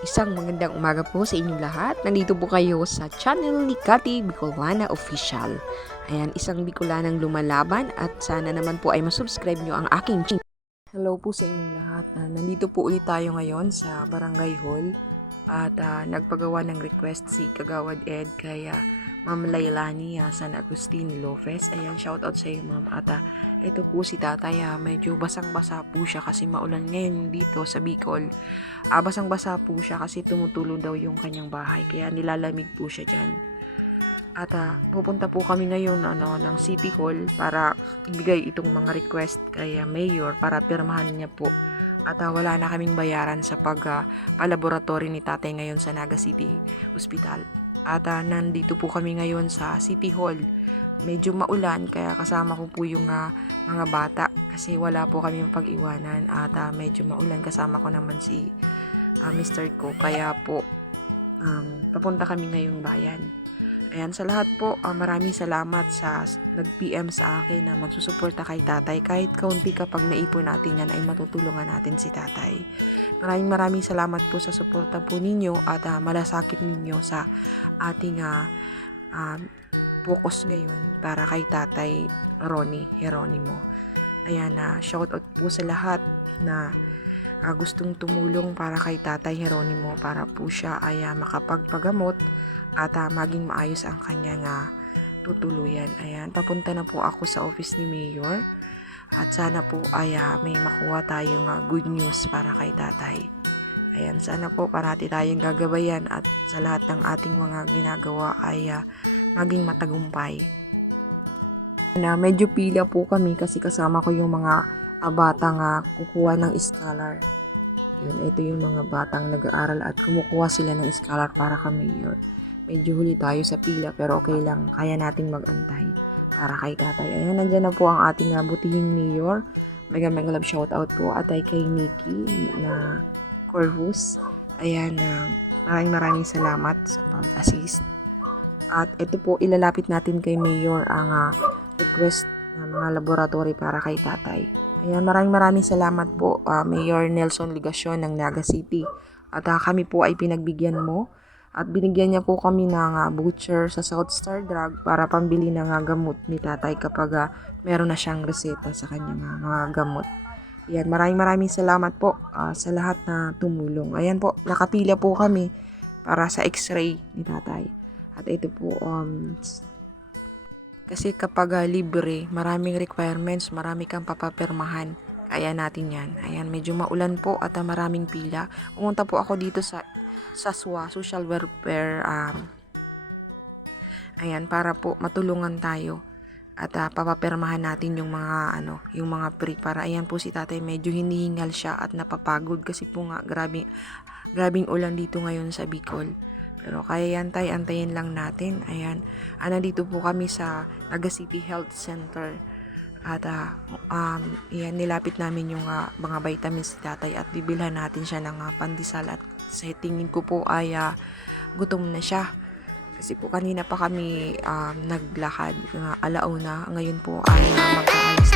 Isang magandang umaga po sa inyong lahat. Nandito po kayo sa channel ni Kati Bicolana Official. Ayan, isang Bicolanang lumalaban at sana naman po ay masubscribe nyo ang aking channel. Hello po sa inyong lahat. Nandito po ulit tayo ngayon sa Barangay Hall at nagpagawa ng request si Kagawad Ed kay Ma'am Lailani San Agustin Lopez. Ayan, shoutout sa iyo ma'am. At ito po si tatay, medyo basang-basa po siya kasi maulan ngayon dito sa Bicol. Basang-basa po siya kasi tumutulo daw yung kanyang bahay kaya nilalamig po siya dyan. At pupunta po kami ngayon ng City Hall para ibigay itong mga request kay Mayor para pirmahan niya po. At wala na kaming bayaran sa palaboratory ni tatay ngayon sa Naga City Hospital. At nandito po kami ngayon sa City Hall. Medyo maulan kaya kasama ko po yung mga bata kasi wala po kami pag-iwanan at medyo maulan, kasama ko naman si Mr. ko kaya po papunta kami ngayong bayan. Ayan, sa lahat po, maraming salamat sa nag-PM sa akin na magsusuporta kay tatay. Kahit kaunti kapag naipon natin yan ay matutulungan natin si tatay. Maraming salamat po sa suporta po ninyo at malasakit ninyo sa ating focus ngayon para kay tatay Ronnie Geronimo. Ayan, shoutout po sa lahat na gustong tumulong para kay tatay Geronimo para po siya ay makapagpagamot at maging maayos ang kanyang tutuluyan. Ayan, papunta na po ako sa office ni Mayor at sana po ay may makuha tayong good news para kay tatay. Ayan, sana po parati tayong gagabayan at sa lahat ng ating mga ginagawa ay maging matagumpay. Medyo pila po kami kasi kasama ko yung mga batang kukuha ng scholar. Yun, ito yung mga batang nag-aaral at kumukuha sila ng scholar para kay Mayor. Medyo huli tayo sa pila pero okay lang, kaya nating mag-antay para kay tatay. Ayan, nandyan na po ang ating butihing Mayor. Mega love shoutout po at ay kay Nikki na Corvus. Ayan, maraming salamat sa pag-assist. At ito po, ilalapit natin kay Mayor ang request na mga laboratory para kay tatay. Ayan, maraming salamat po, Mayor Nelson Ligacion ng Naga City. At kami po ay pinagbigyan mo at binigyan niya po kami ng voucher sa South Star Drug para pambili ng gamot ni tatay kapag meron na siyang reseta sa kanyang mga gamot. Ayan, maraming salamat po sa lahat na tumulong. Ayan po, nakapila po kami para sa x-ray ni tatay. At ito po, kasi kapag libre, maraming requirements, marami kang papapirmahan. Kaya natin yan. Ayan, medyo maulan po at maraming pila. Pumunta po ako dito sa SWA, Social Welfare, ayan, para po matulungan tayo at papapirmahan natin yung mga pre para ayan po si tatay medyo hinihingal siya at napapagod kasi po nga grabing ulan dito ngayon sa Bicol. Pero kaya yan tay, antayin lang natin. Ayan, nandito po kami sa Naga City Health Center. At yan, nilapit namin yung mga vitamins si tatay at bibilhan natin siya ng pandesal at sa tingin ko po ay gutom na siya. Kasi po kanina pa kami naglakad, alauna, ngayon po ay mag-aalas